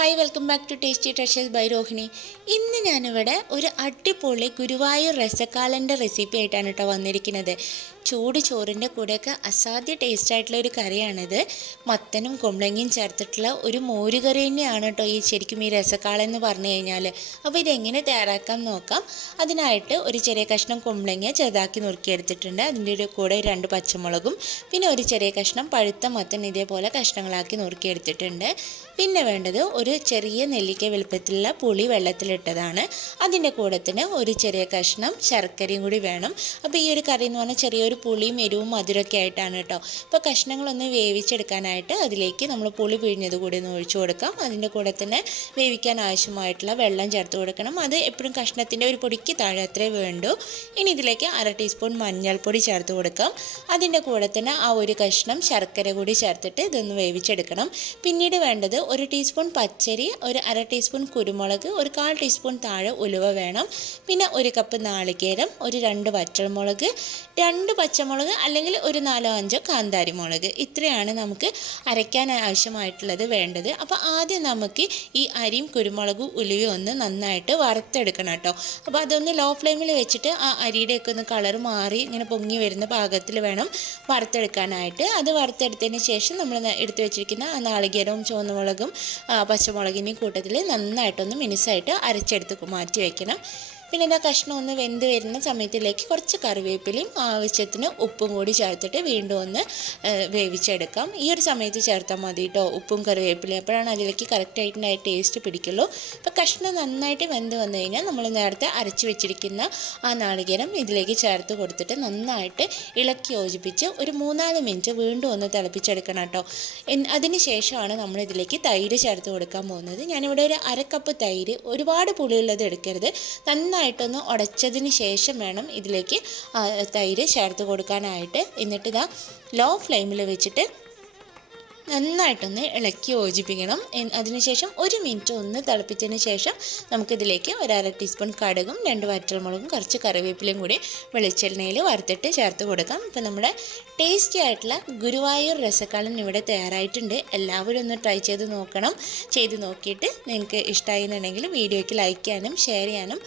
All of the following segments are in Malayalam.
Hi welcome back to tasty treasures by Rohini ഇന്ന് ഞാനിവിടെ ഒരു അടിപൊളി ഗുരുവായൂർ രസക്കാലന്റെ റെസിപ്പി ആയിട്ടാണ് കേട്ടോ വന്നിരിക്കുന്നത്. ചൂട് ചോറിന്റെ കൂടെയൊക്കെ അസാധ്യ ടേസ്റ്റ് ആയിട്ടുള്ള ഒരു കറിയാണിത്. മത്തനും കുമ്പളങ്ങയും ചേർത്തിട്ടുള്ള ഒരു മോരുകറി തന്നെയാണ് കേട്ടോ ഈ ശരിക്കും ഈ രസക്കാളൻ എന്ന് പറഞ്ഞു കഴിഞ്ഞാൽ അപ്പോൾ ഇതെങ്ങനെ തയ്യാറാക്കാം നോക്കാം. അതിനായിട്ട് ഒരു ചെറിയ കഷ്ണം കുമ്പളങ്ങ ചെറുതാക്കി നുറുക്കിയെടുത്തിട്ടുണ്ട്. അതിന്റെ ഒരു കൂടെ രണ്ട് പച്ചമുളകും പിന്നെ ഒരു ചെറിയ കഷ്ണം പഴുത്ത മത്തൻ ഇതേപോലെ കഷ്ണങ്ങളാക്കി നുറുക്കിയെടുത്തിട്ടുണ്ട്. പിന്നെ വേണ്ടത് ഒരു ചെറിയ നെല്ലിക്ക വലുപ്പത്തിലുള്ള പുളി വെള്ളത്തിലിട്ടതാണ്. അതിന്റെ കൂടെ തന്നെ ഒരു ചെറിയ കഷ്ണം ശർക്കരയും കൂടി വേണം. അപ്പോൾ ഈ ഒരു കറി എന്ന് പറഞ്ഞാൽ ചെറിയൊരു പുളിയും എരിവും മധുരമൊക്കെ ആയിട്ടാണ് കേട്ടോ. അപ്പോൾ കഷ്ണങ്ങളൊന്ന് വേവിച്ചെടുക്കാനായിട്ട് അതിലേക്ക് നമ്മൾ പുളി പിഴിഞ്ഞത് കൂടി ഒന്ന് ഒഴിച്ചു കൊടുക്കാം. അതിന്റെ കൂടെ തന്നെ വേവിക്കാൻ ആവശ്യമായിട്ടുള്ള വെള്ളം ചേർത്ത് കൊടുക്കണം. അത് എപ്പോഴും കഷ്ണത്തിന്റെ ഒരു പൊടിക്ക് താഴെ അത്രേ വേണ്ടൂ. ഇനി ഇതിലേക്ക് അര ടീസ്പൂൺ മഞ്ഞൾപ്പൊടി ചേർത്ത് കൊടുക്കാം. അതിന്റെ കൂടെ തന്നെ ആ ഒരു കഷ്ണം ശർക്കര കൂടി ചേർത്തിട്ട് ഇതൊന്ന് വേവിച്ചെടുക്കണം. പിന്നീട് വേണ്ടത് ഒരു ടീസ്പൂൺ പച്ചരി ഒരു അര ടീസ്പൂൺ കുരുമുളക് ഒരു കാൽ ടീസ്പൂൺ താഴെ ഉലുവ വേണം. പിന്നെ ഒരു കപ്പ് നാളികേരം ഒരു രണ്ട് വറ്റൽമുളക് രണ്ട് പച്ചമുളക് അല്ലെങ്കിൽ ഒരു നാലോ അഞ്ചോ കാന്താരി മുളക് ഇത്രയാണ് നമുക്ക് അരയ്ക്കാൻ ആവശ്യമായിട്ടുള്ളത് വേണ്ടത്. അപ്പോൾ ആദ്യം നമുക്ക് ഈ അരിയും കുരുമുളകും ഉലുവയും ഒന്ന് നന്നായിട്ട് വറുത്തെടുക്കണം കേട്ടോ. അപ്പോൾ അതൊന്ന് ലോ ഫ്ലെയിമിൽ വെച്ചിട്ട് ആ അരിയുടെയൊക്കെ ഒന്ന് കളർ മാറി ഇങ്ങനെ പൊങ്ങി വരുന്ന പാകത്തിൽ വേണം വറുത്തെടുക്കാനായിട്ട്. അത് വറുത്തെടുത്തതിന് ശേഷം നമ്മൾ എടുത്തു വെച്ചിരിക്കുന്ന ആ നാളികേരവും ചുവന്നുമുളകും പച്ചമുളകിന്റെയും കൂട്ടത്തിൽ നന്നായിട്ടൊന്ന് മിനുസായിട്ട് അരച്ചെടുത്ത് മാറ്റി വയ്ക്കണം. പിന്നെ ഇതാ കഷ്ണം ഒന്ന് വെന്ത് വരുന്ന സമയത്തിലേക്ക് കുറച്ച് കറിവേപ്പിലയും ആവശ്യത്തിന് ഉപ്പും കൂടി ചേർത്തിട്ട് വീണ്ടും ഒന്ന് വേവിച്ചെടുക്കാം. ഈ ഒരു സമയത്ത് ചേർത്താൽ മതി കേട്ടോ ഉപ്പും കറിവേപ്പിലയും. അപ്പോഴാണ് അതിലേക്ക് കറക്റ്റായിട്ടുണ്ടായ ടേസ്റ്റ് പിടിക്കുള്ളൂ. അപ്പോൾ കഷ്ണം നന്നായിട്ട് വെന്ത് വന്നു കഴിഞ്ഞാൽ നമ്മൾ നേരത്തെ അരച്ച് വെച്ചിരിക്കുന്ന ആ നാളികേരം ഇതിലേക്ക് ചേർത്ത് കൊടുത്തിട്ട് നന്നായിട്ട് ഇളക്കി യോജിപ്പിച്ച് ഒരു മൂന്നാൽ മിനിറ്റ് വീണ്ടും ഒന്ന് തിളപ്പിച്ചെടുക്കണം കേട്ടോ അതിന് ശേഷമാണ് നമ്മൾ ഇതിലേക്ക് തൈര് ചേർത്ത് കൊടുക്കാൻ പോകുന്നത്. ഞാനിവിടെ ഒരു അരക്കപ്പ് തൈര് ഒരുപാട് പുളിയുള്ളത് എടുക്കരുത്. നന്നായിട്ടൊന്ന് ഉടച്ചതിന് ശേഷം വേണം ഇതിലേക്ക് തൈര് ചേർത്ത് കൊടുക്കാനായിട്ട്. എന്നിട്ട് ഇതാ ലോ ഫ്ലെയിമിൽ വെച്ചിട്ട് നന്നായിട്ടൊന്ന് ഇളക്കി യോജിപ്പിക്കണം. അതിനുശേഷം ഒരു മിനിറ്റ് ഒന്ന് തിളപ്പിച്ചതിന് ശേഷം നമുക്കിതിലേക്ക് ഒരു അര ടീസ്പൂൺ കടുകും രണ്ട് വറ്റൽമുളകും കുറച്ച് കറിവേപ്പിലയും കൂടി വെളിച്ചെണ്ണയിൽ വറുത്തിട്ട് ചേർത്ത് കൊടുക്കാം. ഇപ്പം നമ്മുടെ ടേസ്റ്റി ആയിട്ടുള്ള ഗുരുവായൂർ രസക്കാളൻ ഇവിടെ തയ്യാറായിട്ടുണ്ട്. എല്ലാവരും ഒന്ന് ട്രൈ ചെയ്ത് നോക്കണം. ചെയ്ത് നോക്കിയിട്ട് നിങ്ങൾക്ക് ഇഷ്ടമായി എന്നുണ്ടെങ്കിൽ വീഡിയോയ്ക്ക് ലൈക്ക് ചെയ്യാനും ഷെയർ ചെയ്യാനും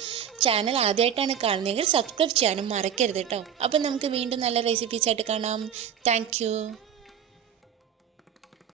ചാനൽ ആദ്യമായിട്ടാണ് കാണുന്നതെങ്കിൽ സബ്സ്ക്രൈബ് ചെയ്യാനും മറക്കരുത് കേട്ടോ. അപ്പം നമുക്ക് വീണ്ടും നല്ല റെസിപ്പീസ് ആയിട്ട് കാണാം. താങ്ക്